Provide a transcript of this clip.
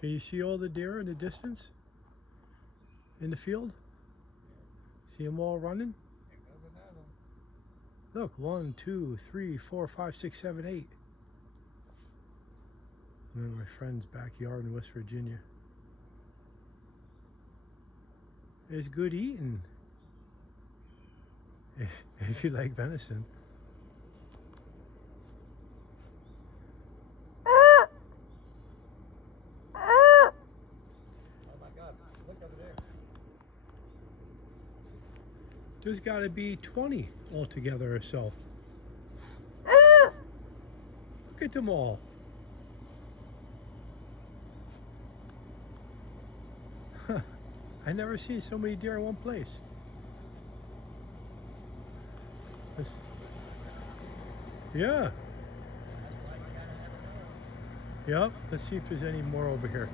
Can you see all the deer in the distance? In the field? See them all running? Look, 1, 2, 3, 4, 5, 6, 7, 8. I'm in my friend's backyard in West Virginia. It's good eating. If you like venison. Oh my God, look over there. There's got to be 20 altogether or so. Look at them all. I never seen so many deer in one place. Yeah. Yep. Let's see if there's any more over here.